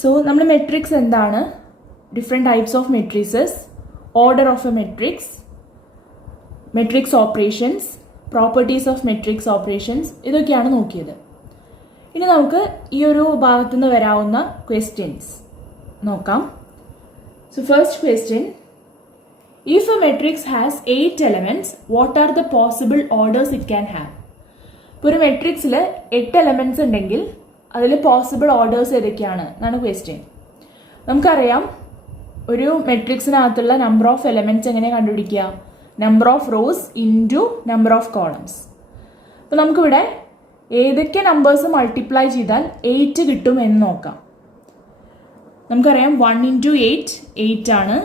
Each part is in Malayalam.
സോ നമ്മൾ മെട്രിക്സ് എന്താണ്, different types of matrices, order of A matrix, matrix operations, properties of matrix operations, ഇതൊക്കെയാണ് നോക്കിയത്. ഇനി നമുക്ക് ഈ ഒരു ഭാഗത്തു നിന്ന് വരാവുന്ന ക്വസ്റ്റ്യൻസ് നോക്കാം. So first question, if A matrix has 8 elements, what are the possible orders it can have? ഇപ്പോൾ ഒരു മെട്രിക്സിൽ 8 elements ഉണ്ടെങ്കിൽ അതിൽ പോസിബിൾ ഓർഡേഴ്സ് ഏതൊക്കെയാണ് എന്നാണ് ക്വസ്റ്റ്യൻ. നമുക്കറിയാം ഒരു മെട്രിക്സിനകത്തുള്ള നമ്പർ ഓഫ് എലമെന്റ്സ് എങ്ങനെ കണ്ടുപിടിക്കുക? Number of rows into number of columns. അപ്പോൾ നമുക്കിവിടെ ഏതൊക്കെ നമ്പേഴ്സ് മൾട്ടിപ്ലൈ ചെയ്താൽ 8 കിട്ടും എന്ന് നോക്കാം. നമുക്കറിയാം 1 into 8 8 ആണ്.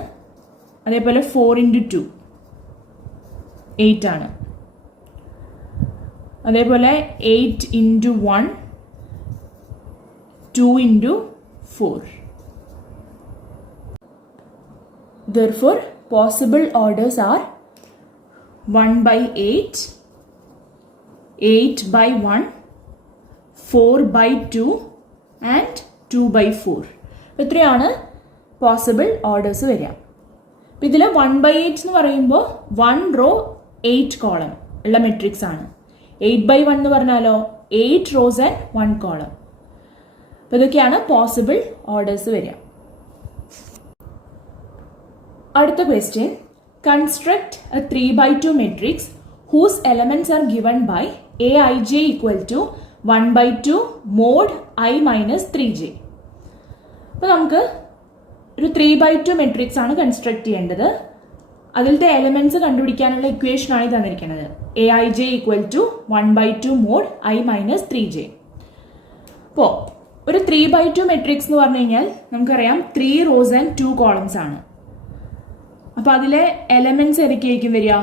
അതേപോലെ 4 into 2 8 ആണ്. അതേപോലെ 8 into 1 2 into 4. Therefore, possible orders are 1 by 8, 8 by 1, 4 by 2 and 2 by 4. ഇത്രയാണ് പോസിബിൾ ഓർഡേഴ്സ് വരിക. അപ്പം ഇതിൽ 1 by 8 എന്ന് പറയുമ്പോൾ 1 റോ 8 കോളം ഉള്ള മെട്രിക്സ് ആണ്. 8 by 1 എന്ന് പറഞ്ഞാലോ 8 റോസ് ആൻഡ് 1 കോളം. അപ്പോൾ ഇതൊക്കെയാണ് പോസിബിൾ ഓർഡേഴ്സ് വരിക. അടുത്ത question, construct a 3/2 matrix whose elements are given by aij equal to 1/2 mod I minus 3j. അപ്പോൾ നമുക്ക് ഒരു 3/2 മെട്രിക്സ് ആണ് കൺസ്ട്രക്ട് ചെയ്യേണ്ടത്. അതിലത്തെ എലമെന്റ്സ് കണ്ടുപിടിക്കാനുള്ള ഇക്വേഷൻ ആണ് തന്നിരിക്കുന്നത്. aij equal to 1/2 mod I minus 3j. അപ്പോൾ ഒരു 3/2 മെട്രിക്സ് എന്ന് പറഞ്ഞു കഴിഞ്ഞാൽ നമുക്കറിയാം 3 റോസ് ആൻഡ് 2 കോളംസ് ആണ്. അപ്പോൾ അതിലെ എലമെന്റ്സ് ഏതൊക്കെയായിരിക്കും വരിക?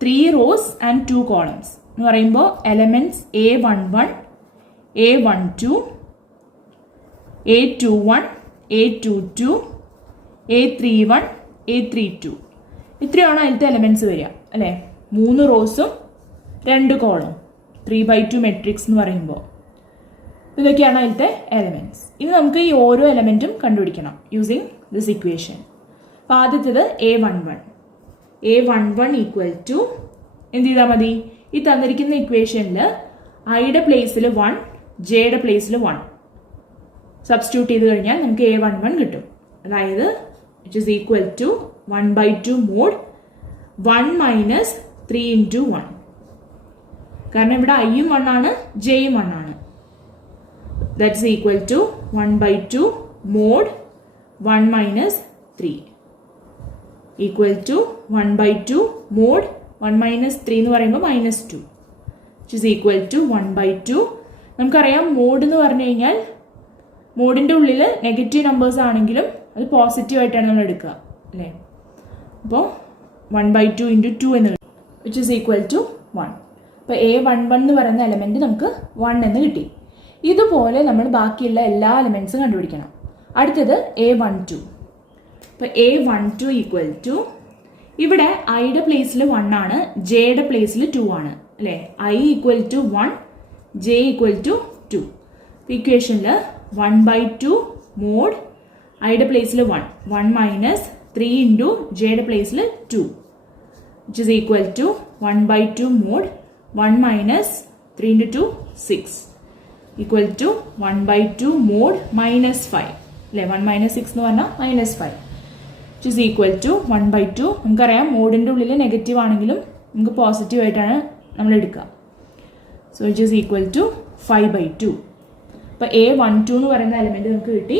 3 റോസ് ആൻഡ് 2 കോളംസ് എന്ന് പറയുമ്പോൾ elements a11, a12, a21, a22, a31, a32. ഇത്രയാണ് അതിലത്തെ എലമെന്റ്സ് വരിക അല്ലേ? 3 റോസും 2 കോളം 3/2 മെട്രിക്സ് എന്ന് പറയുമ്പോൾ ഇതൊക്കെയാണ് അതിലത്തെ എലമെന്റ്സ്. ഇനി നമുക്ക് ഈ ഓരോ എലമെന്റും കണ്ടുപിടിക്കണം യൂസിങ് ദിസ് ഇക്വേഷൻ. അപ്പോൾ ആദ്യത്തേത് a11 ഈക്വൽ ടു എന്ത് ചെയ്താൽ മതി? ഈ തന്നിരിക്കുന്ന ഇക്വേഷനിൽ ഐയുടെ പ്ലേസിൽ 1, ജെയുടെ പ്ലേസിൽ 1 സബ്സ്റ്റിറ്റ്യൂട്ട് ചെയ്ത് കഴിഞ്ഞാൽ നമുക്ക് a11 കിട്ടും. അതായത് it is equal to 1/2 mod 1 minus 3 into 1. കാരണം ഇവിടെ ഐയും 1 ആണ്, ജെയും 1 ആണ്. That's equal to 1/2 mod 1 minus 3 equal to 1/2 mod 1 minus 3 എന്ന് പറയുമ്പോൾ -2 വിച്ച് ഈസ് ഈക്വൽ ടു 1/2. നമുക്കറിയാം മോഡ് എന്ന് പറഞ്ഞു കഴിഞ്ഞാൽ മോഡിൻ്റെ ഉള്ളിൽ നെഗറ്റീവ് നമ്പേഴ്സ് ആണെങ്കിലും അത് പോസിറ്റീവ് ആയിട്ടാണ് നമ്മൾ എടുക്കുക അല്ലേ? അപ്പോൾ 1/2 into 2 എന്ന് കിട്ടും വിച്ച് ഈസ് ഈക്വൽ ടു 1. അപ്പോൾ a11 എന്ന് പറയുന്ന എലമെൻറ്റ് നമുക്ക് 1 എന്ന് കിട്ടി. ഇതുപോലെ നമ്മൾ ബാക്കിയുള്ള എല്ലാ എലമെൻറ്റ്സും കണ്ടുപിടിക്കണം. അടുത്തത് a12. അപ്പോൾ a12 ഈക്വൽ ടു ഇവിടെ ഐയുടെ പ്ലേസിൽ 1 ആണ്, ജെയുടെ പ്ലേസിൽ 2 ആണ് അല്ലേ? I equal to 1, J equal to 2. ഇക്വേഷനിൽ 1/2 മോഡ് ഐയുടെ പ്ലേസിൽ 1 മൈനസ് 3 ഇൻറ്റു ജെയുടെ പ്ലേസിൽ 2 which is equal to 1/2 mod 1 minus 3 into 2 6 equal to 1/2 mod -5 അല്ലേ? 1 മൈനസ് 6 എന്ന് പറഞ്ഞാൽ -5 വിച്ച് ഇസ് ഈക്വൽ ടു 1/2. നമുക്കറിയാം മോഡിൻ്റെ ഉള്ളിൽ നെഗറ്റീവ് ആണെങ്കിലും നമുക്ക് പോസിറ്റീവ് ആയിട്ടാണ് നമ്മൾ എടുക്കുക. So which is equal to 5/2. അപ്പോൾ a12 എന്ന് പറയുന്ന എലമെൻറ്റ് നമുക്ക് കിട്ടി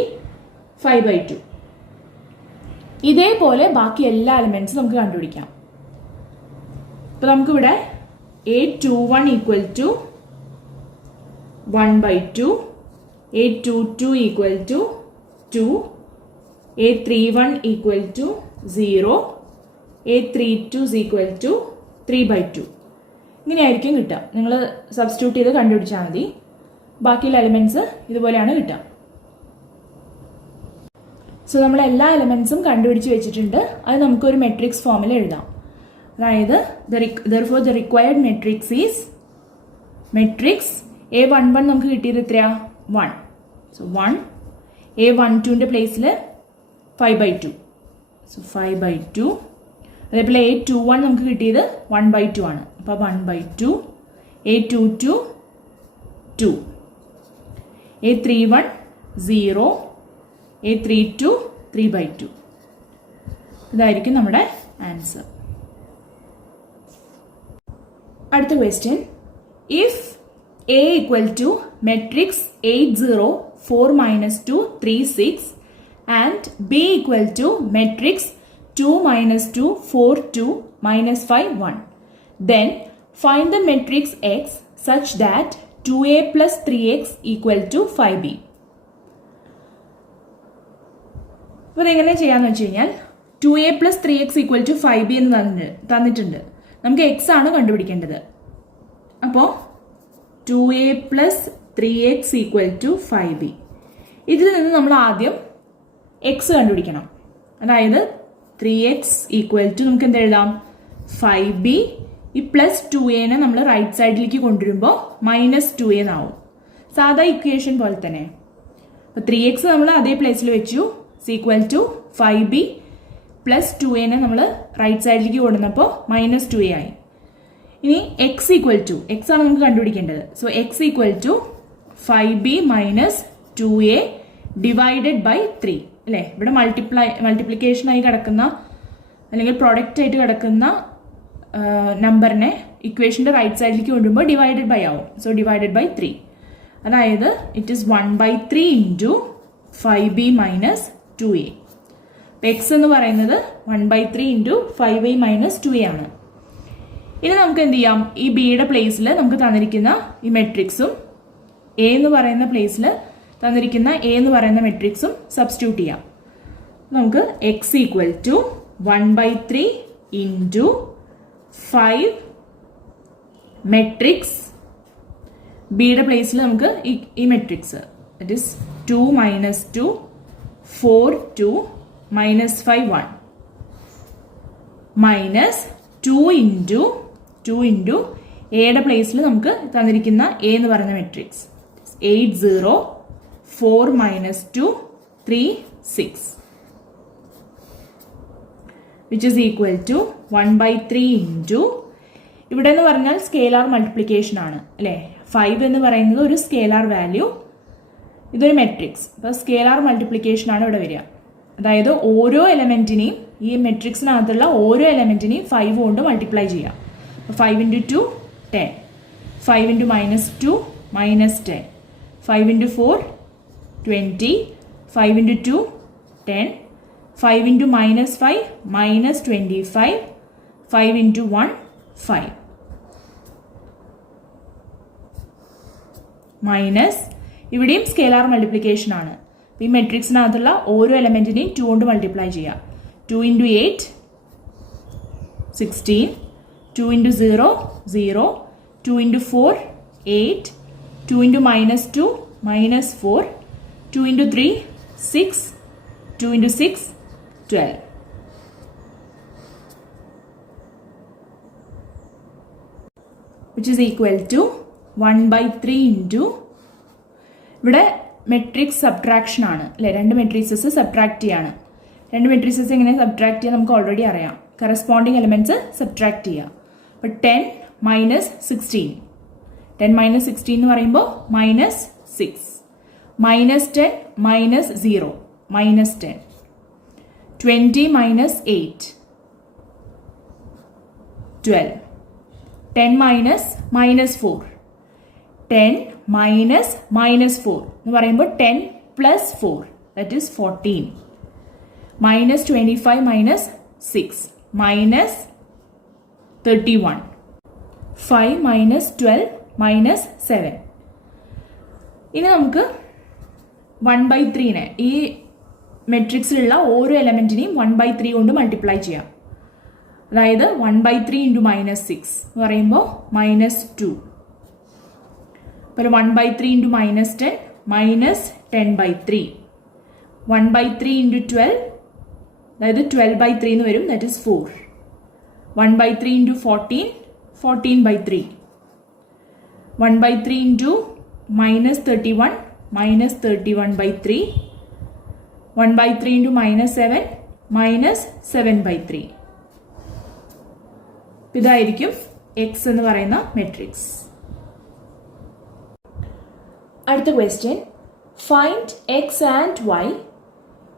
5/2. ഇതേപോലെ ബാക്കി എല്ലാ എലമെൻറ്റ്സും നമുക്ക് കണ്ടുപിടിക്കാം. അപ്പോൾ നമുക്കിവിടെ a21 equal to 1/2, a22 equal to 2, a31 equal to 0, a32 equal to 3/2. ഇങ്ങനെയായിരിക്കും കിട്ടുക. നിങ്ങൾ സബ്സ്റ്റിറ്റ്യൂട്ട് ചെയ്ത് കണ്ടുപിടിച്ചാൽ മതി. ബാക്കിയുള്ള എലമെൻറ്റ്സ് ഇതുപോലെയാണ് കിട്ടുക. സോ നമ്മൾ എല്ലാ എലമെൻറ്റ്സും കണ്ടുപിടിച്ച് വെച്ചിട്ടുണ്ട്. അത് നമുക്കൊരു മെട്രിക്സ് ഫോമിൽ എഴുതാം. അതായത് therefore the required matrix is matrix a11 നമുക്ക് കിട്ടിയത് എത്രയാ 1. സോ 1. A12ന്റെ പ്ലേസിൽ 5/2. സോ 5/2. അതേപോലെ A21 നമുക്ക് കിട്ടിയത് 1/2 ആണ്. അപ്പോൾ 1/2. A22 2. A31 0. A32 3/2. ഇതായിരിക്കും നമ്മുടെ ആൻസർ. അടുത്ത question. If A equal to matrix 8 0 4 minus 2 3 6 and B equal to matrix 2 minus 2 4 2 minus 5 1, then find the matrix X such that 2A plus 3X equal to 5B. അപ്പോൾ എങ്ങനെ ചെയ്യാന്ന് വെച്ച് കഴിഞ്ഞാൽ 2A plus 3X equal to 5B എന്ന് തന്നിട്ടുണ്ട്. നമുക്ക് X ആണ് കണ്ടുപിടിക്കേണ്ടത്. അപ്പോൾ 2A plus 3X equal to 5B. ഇതിൽ നിന്ന് നമ്മൾ ആദ്യം X കണ്ടുപിടിക്കണം. അതായത് 3X equal to നമുക്ക് എന്ത് എഴുതാം? 5B. ഈ പ്ലസ് 2Aനെ നമ്മൾ റൈറ്റ് സൈഡിലേക്ക് കൊണ്ടുവരുമ്പോൾ മൈനസ് 2A എന്നാവും. സാധാ ഇക്വേഷൻ പോലെ തന്നെ. അപ്പോൾ 3X നമ്മൾ അതേ പ്ലേസിൽ വെച്ചു. ഈക്വൽ ടു 5B പ്ലസ് 2Aനെ നമ്മൾ റൈറ്റ് സൈഡിലേക്ക് കൊണ്ടുവന്നപ്പോൾ മൈനസ് 2A ആയി. ഇനി എക്സ് ഈക്വൽ ടു എക്സ് ആണ് നമുക്ക് കണ്ടുപിടിക്കേണ്ടത്. So X equal to 5B minus 2A divided by 3 അല്ലേ. ഇവിടെ മൾട്ടിപ്ലിക്കേഷനായി കിടക്കുന്ന അല്ലെങ്കിൽ പ്രോഡക്റ്റ് ആയിട്ട് കിടക്കുന്ന നമ്പറിനെ ഇക്വേഷൻ്റെ റൈറ്റ് സൈഡിലേക്ക് കൊണ്ടുവരുമ്പോൾ ഡിവൈഡഡ് ബൈ ആവും. So divided by 3. അതായത് it is 1/3 into 5B minus 2A. X എന്ന് പറയുന്നത് 1/3 ഇൻറ്റു 5A മൈനസ് 2A ആണ്. ഇനി നമുക്ക് എന്ത് ചെയ്യാം? ഈ ബിയുടെ പ്ലേസിൽ നമുക്ക് തന്നിരിക്കുന്ന ഈ മെട്രിക്സും എ എന്ന് പറയുന്ന പ്ലേസിൽ തന്നിരിക്കുന്ന എ എന്ന് പറയുന്ന മെട്രിക്സും സബ്സ്റ്റിറ്റ്യൂട്ട് ചെയ്യാം. നമുക്ക് X equal to 1/3 into 5 matrix ബിയുടെ പ്ലേസിൽ നമുക്ക് ഈ matrix that is 2 minus 2 4 2 minus 5 1 minus 2 into എയുടെ പ്ലേസിൽ നമുക്ക് തന്നിരിക്കുന്ന എ എന്ന് പറയുന്ന matrix 8 0 4 minus 2 3 6 which is equal to 1/3 into ഇവിടെ എന്ന് പറഞ്ഞാൽ സ്കേലാർ മൾട്ടിപ്ലിക്കേഷൻ ആണ് അല്ലേ. 5 എന്ന് പറയുന്നത് ഒരു സ്കേലാർ വാല്യൂ, ഇതൊരു മെട്രിക്സ്. അപ്പോൾ സ്കേലാർ മൾട്ടിപ്ലിക്കേഷൻ ആണ് ഇവിടെ വരിക. അതായത് ഓരോ എലമെന്റിനെയും ഈ മെട്രിക്സിനകത്തുള്ള ഓരോ എലമെന്റിനെയും 5 കൊണ്ട് മൾട്ടിപ്ലൈ ചെയ്യാം. 5 into 2 10, 5 into minus 2 minus 10, 5 into 4 20, 5 into 2 10, 5 into minus 5 minus 25, 5 into 1 5 minus ഇവിടെയും സ്കേലാർ മൾട്ടിപ്ലിക്കേഷൻ ആണ്. ഈ മെട്രിക്സിനകത്തുള്ള ഓരോ എലമെന്റിനെയും 2 കൊണ്ട് മൾട്ടിപ്ലൈ ചെയ്യാം. 2 into 8 16, 2 into 0 0, 2 into 4 8, 2 into minus 2 minus 4, 2 into 3 6, 2 into 6 12. which is equal to 1/3 into ഇവിടെ മെട്രിക്സ് സബ്ട്രാക്ഷൻ ആണ് അല്ലേ. രണ്ട് മെട്രിക്സസ് സബ്ട്രാക്ട് ചെയ്യാണ്. രണ്ട് മെട്രിക്സസ് എങ്ങനെ സബ്ട്രാക്ട് ചെയ്യാൻ നമുക്ക് ഓൾറെഡി അറിയാം. കറസ്പോണ്ടിങ് എലിമെന്റ്സ് സബ്ട്രാക്ട് ചെയ്യുക. അപ്പോൾ 10 മൈനസ് 16, 10 മൈനസ് 16 എന്ന് പറയുമ്പോൾ minus 6, minus 10 minus 0 minus 10, 20 minus 8 12, 10 minus minus 4, 10 minus minus 4 എന്ന് പറയുമ്പോൾ 10 plus 4 that is 14, minus 25 minus 6 minus 31, 5 minus 12 minus 7. ഇനി നമുക്ക് 1/3നെ ഈ മെട്രിക്സിലുള്ള ഓരോ എലമെന്റിനെയും 1/3 കൊണ്ട് മൾട്ടിപ്ലൈ ചെയ്യാം. അതായത് 1/3 ഇൻറ്റു മൈനസ് 6 എന്ന് പറയുമ്പോൾ മൈനസ് 2. അപ്പോൾ 1/3 ഇൻറ്റു മൈനസ് 10 മൈനസ് 10/3, 1/3 ഇൻറ്റു 12 അതായത് 12/3 എന്ന് വരും that is 4, 1/3 into 14 14/3, 1/3 into minus 31 minus 31/3, 1/3 into -7 -7/3. ഇതായിരിക്കും എക്സ് എന്ന് പറയുന്ന മെട്രിക്സ്. അടുത്ത question, find X and Y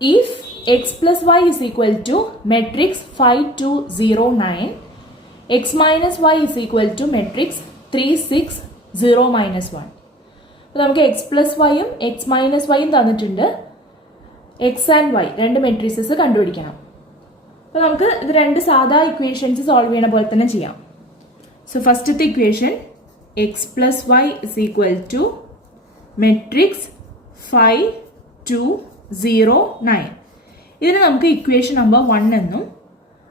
if X plus Y is equal to matrix 5 2 0 9, X minus Y is equal to matrix 3 6 0 -1. അപ്പോൾ നമുക്ക് എക്സ് പ്ലസ് വൈയും എക്സ് മൈനസ് വൈയും തന്നിട്ടുണ്ട്. എക്സ് ആൻഡ് വൈ രണ്ട് മെട്രിക്സസ് കണ്ടുപിടിക്കണം. അപ്പോൾ നമുക്ക് ഇത് രണ്ട് സാധാ ഇക്വേഷൻസ് സോൾവ് ചെയ്യണ പോലെ തന്നെ ചെയ്യാം. സോ ഫസ്റ്റത്തെ equation X plus Y is equal to matrix 5 2 0 9. ഇതിന് നമുക്ക് ഇക്വേഷൻ നമ്പർ 1 എന്നും,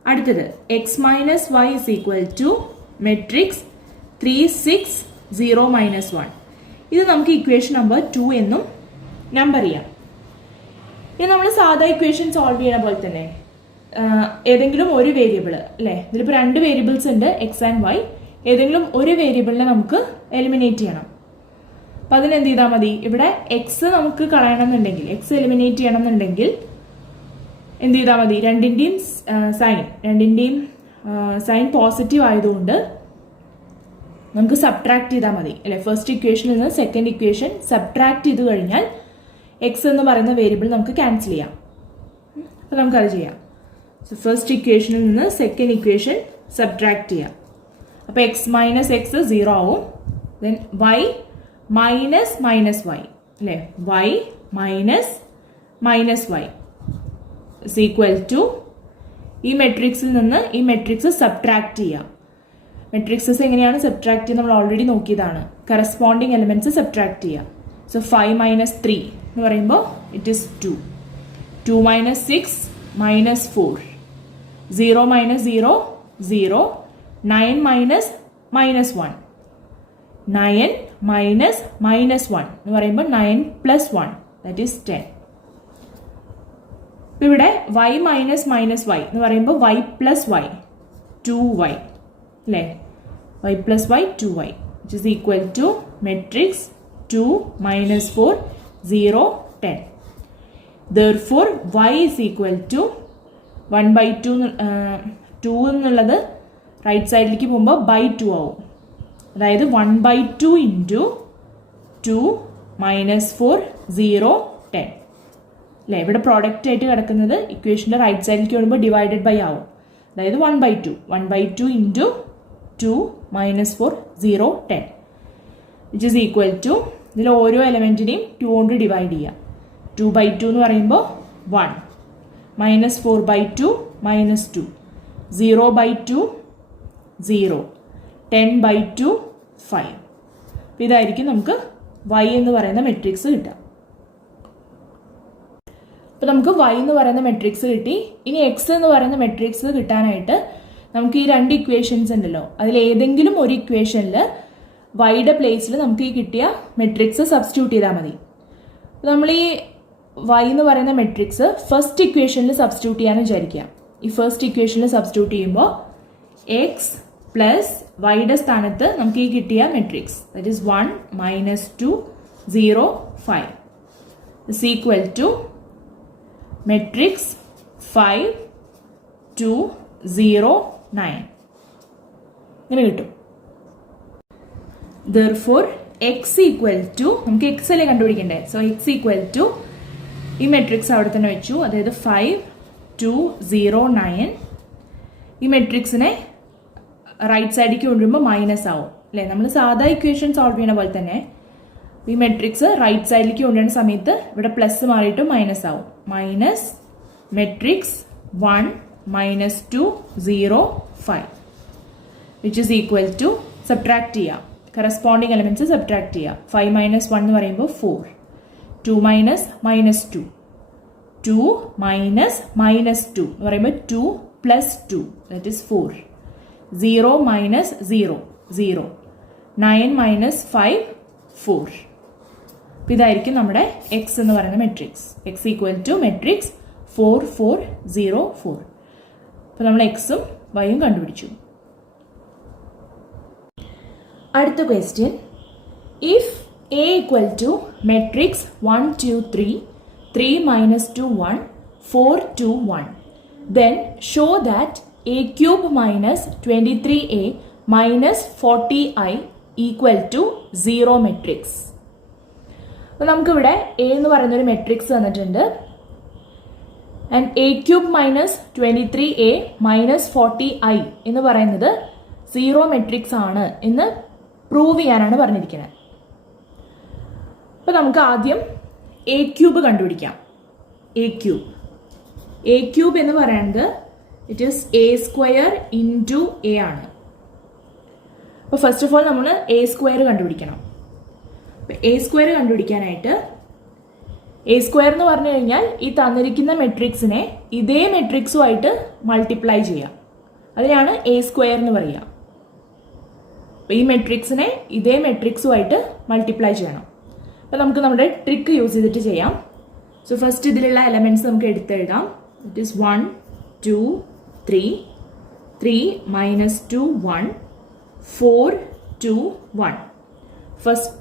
അടുത്തത് X minus Y is equal to matrix 3 6 0 -1. ഇത് നമുക്ക് ഇക്വേഷൻ നമ്പർ 2 എന്നും നമ്പർ ചെയ്യാം. ഇനി നമ്മൾ സാധാ ഇക്വേഷൻ സോൾവ് ചെയ്യണ പോലെ തന്നെ ഏതെങ്കിലും ഒരു വേരിയബിൾ അല്ലേ, ഇതിലിപ്പോൾ രണ്ട് വേരിയബിൾസ് ഉണ്ട് എക്സ് ആൻഡ് വൈ, ഏതെങ്കിലും ഒരു വേരിയബിളിനെ നമുക്ക് എലിമിനേറ്റ് ചെയ്യണം. അപ്പം അതിന് എന്ത് ചെയ്താൽ മതി, ഇവിടെ എക്സ് നമുക്ക് കളയണം എന്നുണ്ടെങ്കിൽ, എക്സ് എലിമിനേറ്റ് ചെയ്യണം എന്നുണ്ടെങ്കിൽ എന്ത് ചെയ്താൽ മതി, രണ്ടിൻ്റെയും സൈൻ പോസിറ്റീവ് ആയതുകൊണ്ട് നമുക്ക് സബ്ട്രാക്ട് ചെയ്താൽ മതി അല്ലെ. ഫസ്റ്റ് ഇക്വേഷനിൽ നിന്ന് സെക്കൻഡ് ഇക്വേഷൻ സബ്ട്രാക്ട് ചെയ്ത് കഴിഞ്ഞാൽ എക്സ് എന്ന് പറയുന്ന വേരിയബിൾ നമുക്ക് ക്യാൻസൽ ചെയ്യാം. അപ്പം നമുക്കത് ചെയ്യാം. സോ ഫസ്റ്റ് ഇക്വേഷനിൽ നിന്ന് സെക്കൻഡ് ഇക്വേഷൻ സബ്ട്രാക്ട് ചെയ്യാം. അപ്പോൾ എക്സ് മൈനസ് എക്സ് 0 ആവും. Then Y minus minus Y അല്ലേ, Y minus Y is equal to ഈ മെട്രിക്സിൽ നിന്ന് ഈ മെട്രിക്സ് സബ്ട്രാക്ട് ചെയ്യാം. മെട്രിക്സസ് എങ്ങനെയാണ് സബ്ട്രാക്ട് ചെയ്യുക നമ്മൾ ഓൾറെഡി നോക്കിയതാണ്. കറസ്പോണ്ടിങ് എലിമെന്റ്സ് സബ്ട്രാക്ട് ചെയ്യാം. സോ 5 - 3 എന്ന് പറയുമ്പോൾ ഇറ്റ് ഈസ് 2, 2 - 6 -4, 0 - 0 0, 9 - -1, 9 -1 എന്ന് പറയുമ്പോൾ 9 + 1 ദാറ്റ് ഈസ് 10. ഇപ്പം ഇവിടെ y മൈനസ് വൈ എന്ന് പറയുമ്പോൾ y + y 2y അല്ലേ, y + y 2y which is equal to matrix 2 - 4 0 10. Therefore y is equal to 1/2 2 എന്നുള്ളത് റൈറ്റ് സൈഡിലേക്ക് പോകുമ്പോൾ /2 ആവും. അതായത് 1/2 ഇൻറ്റു 2 - 4 0 10 അല്ലേ. ഇവിടെ പ്രോഡക്റ്റ് ആയിട്ട് കിടക്കുന്നത് ഇക്വേഷൻ്റെ റൈറ്റ് സൈഡിലേക്ക് വരുമ്പോൾ ഡിവൈഡഡ് ബൈ ആവും. അതായത് 1/2 into 2 - 4 0 10 which is equal to, ഇതിൽ ഓരോ എലമെൻറ്റിനെയും 2 കൊണ്ട് ഡിവൈഡ് ചെയ്യാം. 2/2 എന്ന് പറയുമ്പോൾ 1, -4/2 -2, 0/2 0, 10/2 5. അപ്പം ഇതായിരിക്കും നമുക്ക് y എന്ന് പറയുന്ന മെട്രിക്സ് കിട്ടുക. അപ്പോൾ നമുക്ക് y എന്ന് പറയുന്ന മെട്രിക്സ് കിട്ടി. ഇനി x എന്ന് പറയുന്ന മെട്രിക്സ് കിട്ടാനായിട്ട് നമുക്ക് ഈ രണ്ട് ഇക്വേഷൻസ് ഉണ്ടല്ലോ, അതിൽ ഏതെങ്കിലും ഒരു ഇക്വേഷനിൽ വൈയുടെ പ്ലേസിൽ നമുക്ക് ഈ കിട്ടിയ മെട്രിക്സ് സബ്സ്റ്റിറ്റ്യൂട്ട് ചെയ്താൽ മതി. നമ്മൾ ഈ y എന്ന് പറയുന്ന മെട്രിക്സ് ഫസ്റ്റ് ഇക്വേഷനിൽ സബ്സ്റ്റിറ്റ്യൂട്ട് ചെയ്യാന്ന് വിചാരിക്കുക. ഈ ഫസ്റ്റ് ഇക്വേഷനിൽ സബ്സ്റ്റിറ്റ്യൂട്ട് ചെയ്യുമ്പോൾ എക്സ് പ്ലസ് വൈയുടെ സ്ഥാനത്ത് നമുക്ക് ഈ കിട്ടിയ matrix that is 1 - 2 0 5 is equal to matrix 5 2 0 9 ഇങ്ങനെ കിട്ടും. Therefore x ഈക്വൽ ടു, നമുക്ക് എക്സ് അല്ലേ കണ്ടുപിടിക്കണ്ടേ, സോ എക്സ് ഈക്വൽ ടു ഈ മെട്രിക്സ് അവിടെ തന്നെ വെച്ചു, അതായത് 5 2 0 9. ഈ മെട്രിക്സിനെ റൈറ്റ് സൈഡിലേക്ക് കൊണ്ടുവരുമ്പോൾ മൈനസ് ആവും അല്ലേ. നമ്മൾ സാധാ ഇക്വേഷൻ സോൾവ് ചെയ്യണ പോലെ തന്നെ ഈ മെട്രിക്സ് റൈറ്റ് സൈഡിലേക്ക് കൊണ്ടുവരുന്ന സമയത്ത് ഇവിടെ പ്ലസ് മാറിയിട്ട് മൈനസ് ആവും. Minus matrix 1 - 2 0 5 which is equal to, subtract ചെയ്യാം, കറസ്പോണ്ടിങ് എലമെന്റ്സ് സബ്ട്രാക്ട് ചെയ്യാം. 5 - 1 എന്ന് പറയുമ്പോൾ 4, 2 - -2, 2 - -2 എന്ന് പറയുമ്പോൾ 2 + 2 ദാറ്റ് ഈസ് 4, 0 - 0 0, 9 - 5 4. അപ്പം ഇതായിരിക്കും നമ്മുടെ എക്സ് എന്ന് പറയുന്ന matrix. X equal to matrix 4 4 0 4. അപ്പോൾ നമ്മൾ എക്സും വൈയും കണ്ടുപിടിച്ചു. അടുത്ത question, if A equal to matrix 1 2 3 3 minus 2 1, 4 2 1. Then show that a cube minus 23a minus 40i equal to 0 matrix. അപ്പോൾ നമുക്കിവിടെ എ എന്ന് പറയുന്നൊരു മെട്രിക്സ് തന്നിട്ടുണ്ട്. And A cube minus 23a minus 40i എന്ന് പറയുന്നത് 0 മെട്രിക്സ് ആണ് എന്ന് പ്രൂവ് ചെയ്യാനാണ് പറഞ്ഞിരിക്കുന്നത്. അപ്പോൾ നമുക്ക് ആദ്യം എ ക്യൂബ് കണ്ടുപിടിക്കാം. എ ക്യൂബ് എന്ന് പറയുന്നത് it is A square into A ആണ്. അപ്പോൾ ഫസ്റ്റ് ഓഫ് ഓൾ നമ്മൾ എ സ്ക്വയർ കണ്ടുപിടിക്കണം. അപ്പോൾ എ സ്ക്വയർ കണ്ടുപിടിക്കാനായിട്ട് എ സ്ക്വയർ എന്ന് പറഞ്ഞു കഴിഞ്ഞാൽ ഈ തന്നിരിക്കുന്ന മെട്രിക്സിനെ ഇതേ മെട്രിക്സുമായിട്ട് മൾട്ടിപ്ലൈ ചെയ്യാം. അതിനാണ് എ സ്ക്വയർ എന്ന് പറയുക. അപ്പോൾ ഈ മെട്രിക്സിനെ ഇതേ മെട്രിക്സുമായിട്ട് മൾട്ടിപ്ലൈ ചെയ്യണം. അപ്പോൾ നമുക്ക് നമ്മുടെ ട്രിക്ക് യൂസ് ചെയ്തിട്ട് ചെയ്യാം. സോ ഫസ്റ്റ് ഇതിലുള്ള എലമെന്റ്സ് നമുക്ക് എടുത്തെഴുതാം. It is 1 2 3 3 minus 2 1 4 2 1. First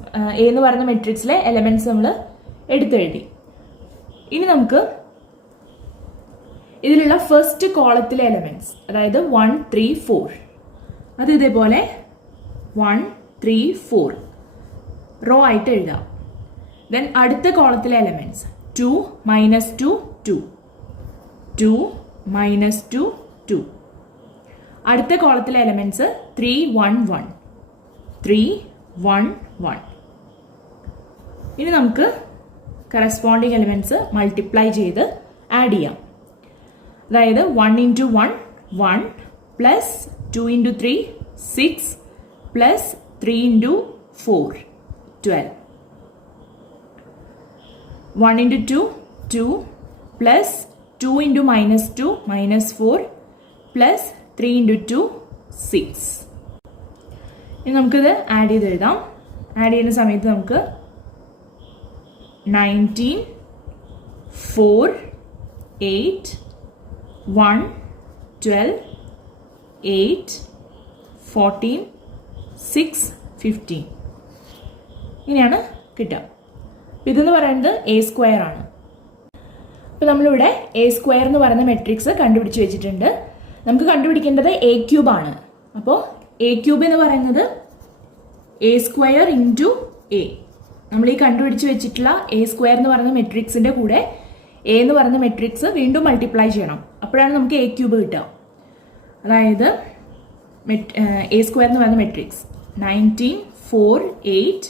A എന്ന് പറയുന്ന മെട്രിക്സിലെ എലമെന്റ്സ് നമ്മൾ എടുത്തെഴുതി. ഇനി നമുക്ക് ഇതിലുള്ള ഫസ്റ്റ് കോളത്തിലെ എലമെന്റ്സ്, അതായത് 1 3 4, അത് ഇതേപോലെ 1 3 4 റോ ആയിട്ട് എഴുതാം. ദെൻ അടുത്ത കോളത്തിലെ എലമെന്റ്സ് 2 മൈനസ് 2 2 2 മൈനസ് 2 2. അടുത്ത കോളത്തിലെ എലമെന്റ്സ് 3 1 1 3 1 1. ഇനി നമുക്ക് കറസ്പോണ്ടിങ് എലമെന്റ്സ് മൾട്ടിപ്ലൈ ചെയ്ത് ആഡ് ചെയ്യാം. അതായത് 1 into 1 1 plus 2 into 3 6 plus 3 into 4 12. 1 into 2 2 plus 2 into minus 2 minus 4 plus 3 into 2 6. ഇനി നമുക്കിത് ആഡ് ചെയ്ത് എഴുതാം. ആഡ് ചെയ്യുന്ന സമയത്ത് നമുക്ക് 19 4 8 1 12 8 14 6 15 ഇങ്ങനെയാണ് കിട്ടുക. ഇതെന്ന് പറയുന്നത് എ സ്ക്വയർ ആണ്. അപ്പോൾ നമ്മളിവിടെ എ സ്ക്വയർ എന്ന് പറയുന്ന മെട്രിക്സ് കണ്ടുപിടിച്ച് വെച്ചിട്ടുണ്ട്. നമുക്ക് കണ്ടുപിടിക്കേണ്ടത് എ ക്യൂബ് ആണ്. അപ്പോൾ എ ക്യൂബ് എന്ന് പറയുന്നത് എ സ്ക്വയർ ഇൻറ്റു എ. നമ്മൾ ഈ കണ്ടുപിടിച്ച് വെച്ചിട്ടുള്ള എ സ്ക്വയർ എന്ന് പറയുന്ന മെട്രിക്സിന്റെ കൂടെ എ എന്ന് പറയുന്ന മെട്രിക്സ് വീണ്ടും മൾട്ടിപ്ലൈ ചെയ്യണം. അപ്പോഴാണ് നമുക്ക് എ ക്യൂബ് കിട്ടുക. അതായത് എ സ്ക്വയർ എന്ന് പറയുന്ന മെട്രിക്സ് 19 4 8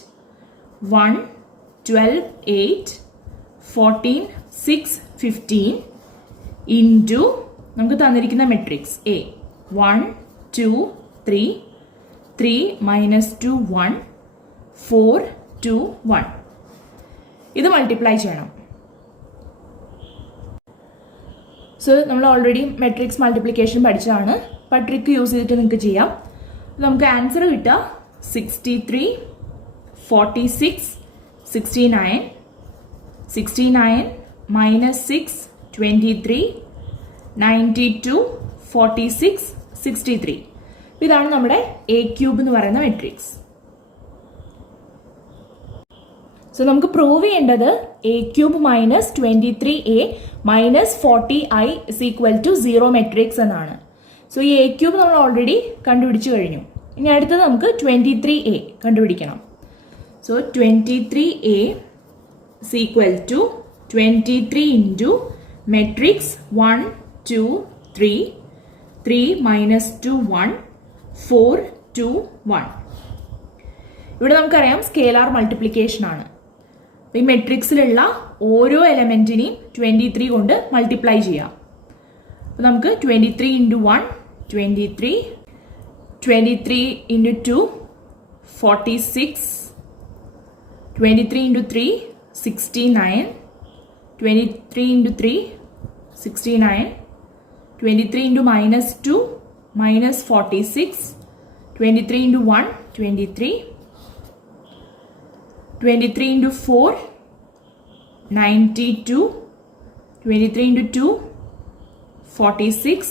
1 12 8 14 6 15 ഇൻറ്റു നമുക്ക് തന്നിരിക്കുന്ന മെട്രിക്സ് എ 1 2 3 3 മൈനസ് 2 1 4 2 1. ഇത് മൾട്ടിപ്ലൈ ചെയ്യണം. സോ നമ്മൾ ഓൾറെഡി മെട്രിക്സ് മൾട്ടിപ്ലിക്കേഷൻ പഠിച്ചതാണ്. അപ്പോൾ ട്രിക്ക് യൂസ് ചെയ്തിട്ട് നിങ്ങൾക്ക് ചെയ്യാം. നമുക്ക് ആൻസർ കിട്ടുക 63 46 69 69 minus 6 23 92 46 63. ഇതാണ് നമ്മുടെ എ ക്യൂബ് എന്ന് പറയുന്ന മെട്രിക്സ്. സോ നമുക്ക് പ്രൂവ് ചെയ്യേണ്ടത് A cube minus 23a minus 40i is equal to 0 matrix എന്നാണ്. സോ ഈ എ ക്യൂബ് നമ്മൾ ഓൾറെഡി കണ്ടുപിടിച്ചു കഴിഞ്ഞു. ഇനി അടുത്തത് നമുക്ക് 23a കണ്ടുപിടിക്കണം. So 23a is equal to 23 into matrix 1 2 3 3 minus 2 1 4 2 1. ഇവിടെ നമുക്കറിയാം സ്കേലാർ മൾട്ടിപ്ലിക്കേഷൻ ആണ്. ഈ മെട്രിക്സിലുള്ള ഓരോ എലമെന്റിനെയും 23 കൊണ്ട് മൾട്ടിപ്ലൈ ചെയ്യാം. അപ്പോൾ നമുക്ക് 23 into 1 23 23 into 2 46 23 into 3 69 23 into 3 69 23 into minus 2 minus 46 23 into 1 23 23 into 4 92 23 into 2 46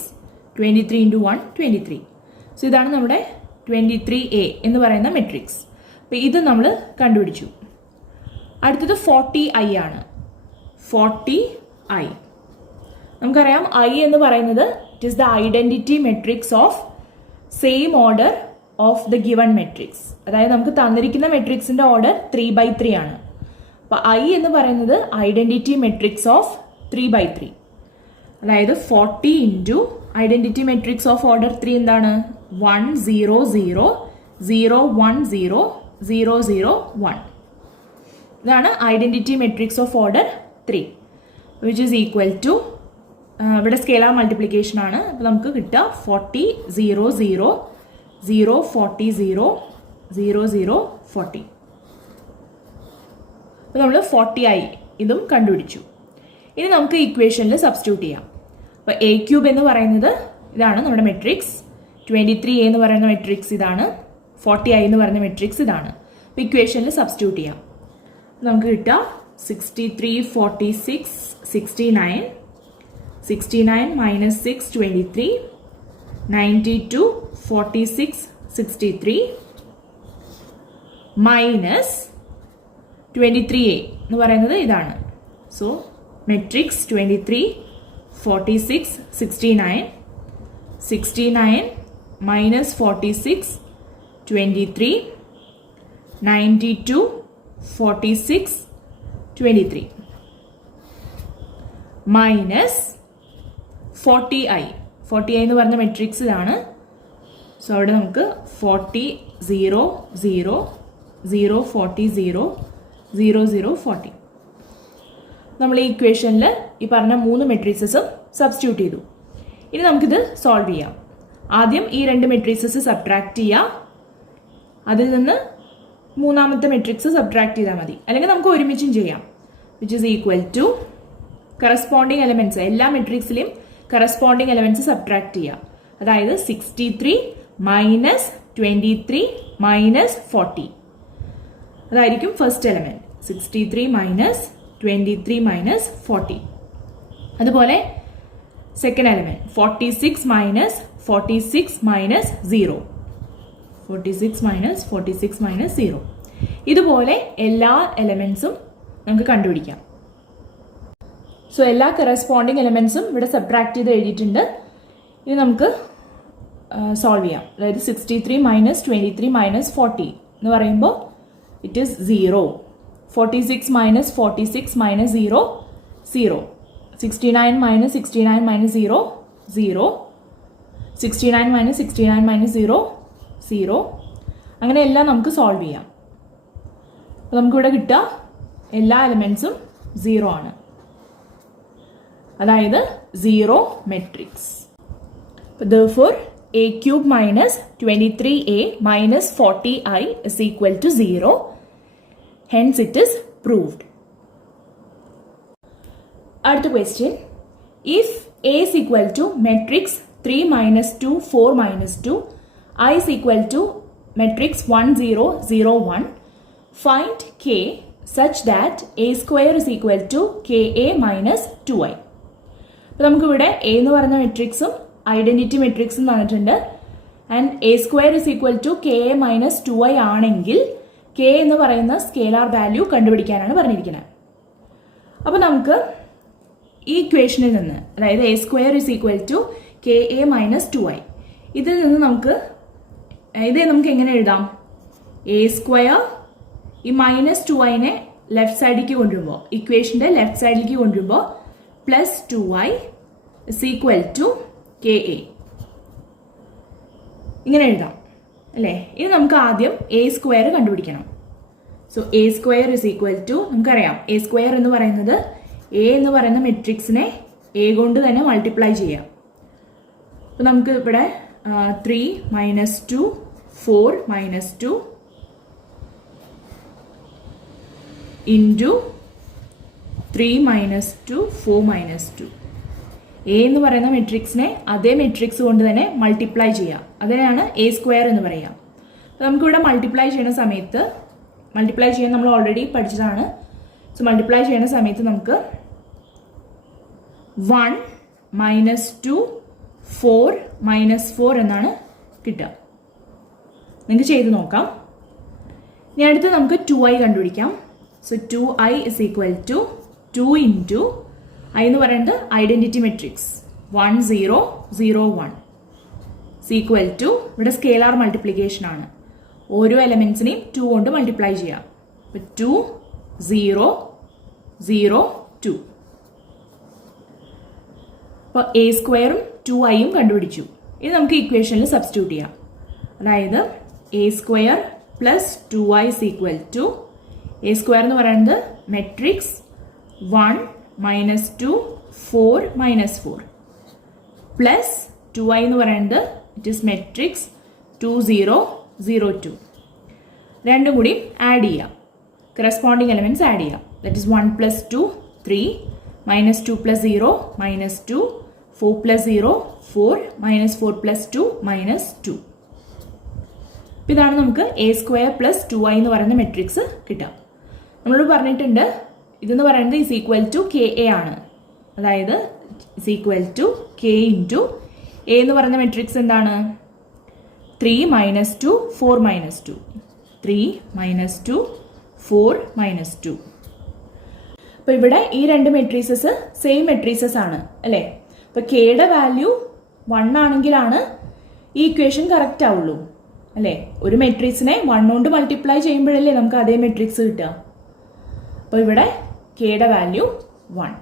23 into 1 23. So ഇതാണ് നമ്മുടെ 23a എന്ന് പറയുന്ന മെട്രിക്സ്. അപ്പോൾ ഇത് നമ്മൾ കണ്ടുപിടിച്ചു. അടുത്തത് 40i ആണ്. 40i. നമുക്കറിയാം ഐ എന്ന് പറയുന്നത് it is the identity matrix of same order of the given matrix. അതായത് നമുക്ക് തന്നിരിക്കുന്ന മെട്രിക്സിന്റെ ഓർഡർ 3/3 ആണ്. അപ്പൊ ഐ എന്ന് പറയുന്നത് ഐഡന്റിറ്റി മെട്രിക്സ് ഓഫ് 3/3. അതായത് 40 into identity matrix of order 3 എന്താണ്? 1 0 0 0 1 0 0 0 1. ഇതാണ് identity matrix of order 3, which is equal to, ഇവിടെ സ്കെയിലാർ മൾട്ടിപ്ലിക്കേഷൻ ആണ്. അപ്പോൾ നമുക്ക് കിട്ടുക 40 0 0 0 40 0 0 0 40. അപ്പോൾ നമ്മൾ 40i ഇതും കണ്ടുപിടിച്ചു. ഇനി നമുക്ക് ഇക്വേഷനിൽ സബ്സ്റ്റിറ്റ്യൂട്ട് ചെയ്യാം. അപ്പോൾ എ ക്യൂബ് എന്ന് പറയുന്നത് ഇതാണ് നമ്മുടെ മെട്രിക്സ്, 23a എന്ന് പറയുന്ന മെട്രിക്സ് ഇതാണ്, 40i എന്ന് പറയുന്ന മെട്രിക്സ് ഇതാണ്. അപ്പോൾ ഇക്വേഷനിൽ സബ്സ്റ്റിറ്റ്യൂട്ട് ചെയ്യാം. നമുക്ക് കിട്ടുക 63 46 69 69 minus 6 23 92 46 63 minus 23a എന്ന് പറയുന്നത് ഇതാണ്. So matrix 23 46 69 69 minus 46 23 92 46 23 minus 40i എന്ന് പറഞ്ഞ മെട്രിക്സ് ഇതാണ്. സോ അവിടെ നമുക്ക് 40 0 0 0 40 0 0 0 40. നമ്മൾ ഈ ഇക്വേഷനിൽ ഈ പറഞ്ഞ 3 മെട്രിക്സസും സബ്സ്റ്റിറ്റ്യൂട്ട് ചെയ്തു. ഇനി നമുക്കിത് സോൾവ് ചെയ്യാം. ആദ്യം ഈ 2 മെട്രിക്സസ് സബ്ട്രാക്ട് ചെയ്യാം, അതിൽ നിന്ന് മൂന്നാമത്തെ മെട്രിക്സ് സബ്ട്രാക്ട് ചെയ്താൽ മതി, അല്ലെങ്കിൽ നമുക്ക് ഒരുമിച്ചും ചെയ്യാം. Which is equal to corresponding elements, എല്ലാ മെട്രിക്സിലെയും കറസ്പോണ്ടിങ് എലമെന്റ്സ് സബ്ട്രാക്ട് ചെയ്യാം. അതായത് 63 മൈനസ് 23 മൈനസ് 40 അതായിരിക്കും ഫസ്റ്റ് എലമെന്റ്. 63 minus 23 minus 40. അതുപോലെ second element 46 minus 46 minus 0, 46 minus 46 minus 0. ഇതുപോലെ എല്ലാ എലമെന്റ്സും നമുക്ക് കണ്ടുപിടിക്കാം. സോ എല്ലാ കറസ്പോണ്ടിങ് എലമെന്റ്സും ഇവിടെ സബ്ട്രാക്ട് ചെയ്ത് എഴുതിയിട്ടുണ്ട്. ഇനി നമുക്ക് സോൾവ് ചെയ്യാം. അതായത് 63 മൈനസ് 23 മൈനസ് 40 എന്ന് പറയുമ്പോൾ it is 0. 46 minus 46 minus 0 0. 69 minus 69 minus 0 0. 69 minus 69 minus 0 0. അങ്ങനെ എല്ലാം നമുക്ക് സോൾവ് ചെയ്യാം. അപ്പോൾ നമുക്കിവിടെ കിട്ടുക എല്ലാ എലമെന്റ്സും 0 ആണ്, അതായത് 0 matrix. Therefore a cube minus 23a minus 40i is equal to 0. Hence it is proved. അടുത്ത question. If a is equal to matrix 3 minus 2 4 minus 2, I is equal to matrix 1 0 0 1, find k such that a square is equal to ka minus 2i. അപ്പോൾ നമുക്കിവിടെ എ എന്ന് പറയുന്ന മെട്രിക്സും ഐഡന്റിറ്റി മെട്രിക്സും തന്നിട്ടുണ്ട്. And A square is equal to K A minus 2i ആണെങ്കിൽ കെ എന്ന് പറയുന്ന സ്കേലാർ വാല്യൂ കണ്ടുപിടിക്കാനാണ് പറഞ്ഞിരിക്കുന്നത്. അപ്പോൾ നമുക്ക് ഈ ഇക്വേഷനിൽ നിന്ന്, അതായത് A square is equal to K A minus 2i, ഇതിൽ നിന്ന് നമുക്ക് എങ്ങനെ എഴുതാം? എ സ്ക്വയർ ഈ മൈനസ് 2iനെ ലെഫ്റ്റ് സൈഡിലേക്ക് കൊണ്ടുവരുമ്പോൾ, ഇക്വേഷന്റെ ലെഫ്റ്റ് സൈഡിലേക്ക് കൊണ്ടുവരുമ്പോൾ plus 2i is equal to K A, ഇങ്ങനെ എഴുതാം അല്ലേ? ഇനി നമുക്ക് ആദ്യം എ സ്ക്വയർ കണ്ടുപിടിക്കണം. So A square is equal to, നമുക്കറിയാം എ സ്ക്വയർ എന്ന് പറയുന്നത് എ എന്ന് പറയുന്ന മെട്രിക്സിനെ എ കൊണ്ട് തന്നെ മൾട്ടിപ്ലൈ ചെയ്യാം. അപ്പോൾ നമുക്ക് ഇവിടെ 3 minus 2 4 minus 2 into 3 minus 2 4 minus 2. A എന്ന് പറയുന്ന മെട്രിക്സിനെ അതേ മെട്രിക്സ് കൊണ്ട് തന്നെ മൾട്ടിപ്ലൈ ചെയ്യാം, അതിനാണ് എ സ്ക്വയർ എന്ന് പറയാം. അപ്പോൾ നമുക്കിവിടെ മൾട്ടിപ്ലൈ ചെയ്യുന്ന സമയത്ത്, മൾട്ടിപ്ലൈ ചെയ്യാൻ നമ്മൾ ഓൾറെഡി പഠിച്ചതാണ്. സോ മൾട്ടിപ്ലൈ ചെയ്യുന്ന സമയത്ത് നമുക്ക് 1 മൈനസ് 2 4 മൈനസ് 4 എന്നാണ് കിട്ടുക. നിങ്ങൾക്ക് ചെയ്ത് നോക്കാം. ഇനി അടുത്ത് നമുക്ക് 2i കണ്ടുപിടിക്കാം. So 2i is equal to 2 into I എന്ന് പറയുന്നത് ഐഡന്റിറ്റി മെട്രിക്സ് 1 0 0 1 ഈക്വൽ ടു ഇവിടെ സ്കേലാർ മൾട്ടിപ്ലിക്കേഷൻ ആണ്. ഓരോ എലമെന്റ്സിനെയും 2 കൊണ്ട് മൾട്ടിപ്ലൈ ചെയ്യാം. 2 0 0 2. അപ്പോൾ എ സ്ക്വയറും 2i കണ്ടുപിടിച്ചു. ഇത് നമുക്ക് ഇക്വേഷനിൽ സബ്സ്റ്റിറ്റ്യൂട്ട് ചെയ്യാം. അതായത് A square plus 2i equal to A square എന്ന് പറയുന്നത് matrix 1 minus 2 4 minus 4 plus 2i എന്ന് പറയുന്നത് ഇറ്റ് ഇസ് മെട്രിക്സ് 2 0 0 2. രണ്ടും കൂടി ആഡ് ചെയ്യാം. കറസ്പോണ്ടിങ് എലമെന്റ്സ് ആഡ് ചെയ്യാം. That is 1 plus 2 3 minus 2 plus 0 minus 2 4 plus 0 4 minus 4 plus 2 minus 2. ഇതാണ് നമുക്ക് എ സ്ക്വയർ പ്ലസ് 2i എന്ന് പറയുന്ന മെട്രിക്സ് കിട്ടുക. നമ്മളോട് പറഞ്ഞിട്ടുണ്ട് ഇതെന്ന് പറയുന്നത് is equal to K A ആണ്. അതായത് is equal to K into A എന്ന് പറയുന്ന മെട്രിക്സ് എന്താണ്? 3 മൈനസ് 2 4 മൈനസ് 2 3 മൈനസ് 2 4 മൈനസ് 2. അപ്പോൾ ഇവിടെ ഈ രണ്ട് മെട്രിസസ് സെയിം മെട്രിസസ് ആണ് അല്ലേ? അപ്പോൾ കെയുടെ വാല്യൂ 1 ആണെങ്കിലാണ് ഈ ഇക്വേഷൻ കറക്റ്റ് ആവുള്ളൂ അല്ലേ? ഒരു മെട്രിക്സിനെ 1 കൊണ്ട് മൾട്ടിപ്ലൈ ചെയ്യുമ്പോഴല്ലേ നമുക്ക് അതേ മെട്രിക്സ് കിട്ടുക. അപ്പോൾ ഇവിടെ കെയുടെ വാല്യൂ 1.